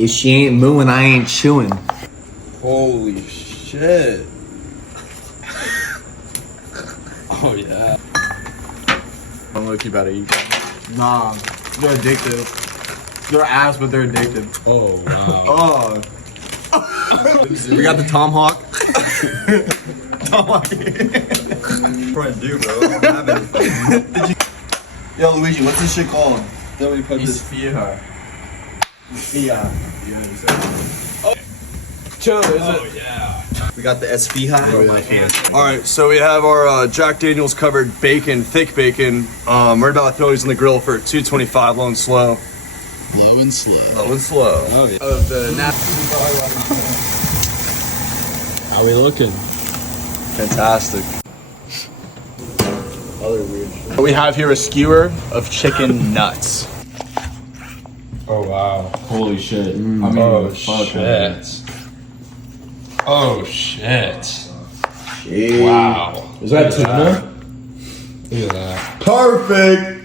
If she ain't mooing, I ain't chewing. Holy shit. Oh yeah. I'm low-key about to eat. Nah, they're addictive. They're ass, but they're addictive. Oh wow. Oh. We got the tomahawk. Tomahawk. Trying to do, bro. I don't have anything. Yo, Luigi, what's this shit called? Then we put this. Fia. Chill, is it? Yeah. We got the Esfija. All right, so we have our Jack Daniels covered bacon, thick bacon. We're about to throw these on the grill for 225, low and slow. Low and slow. Low and slow. Oh, yeah. Of the How we looking? Fantastic. Other weird shit. What we have here is a skewer of chicken nuts. Oh wow. Holy shit. Oh shit. Oh shit. Shit. Wow. Is that tuna? Look at that. Perfect.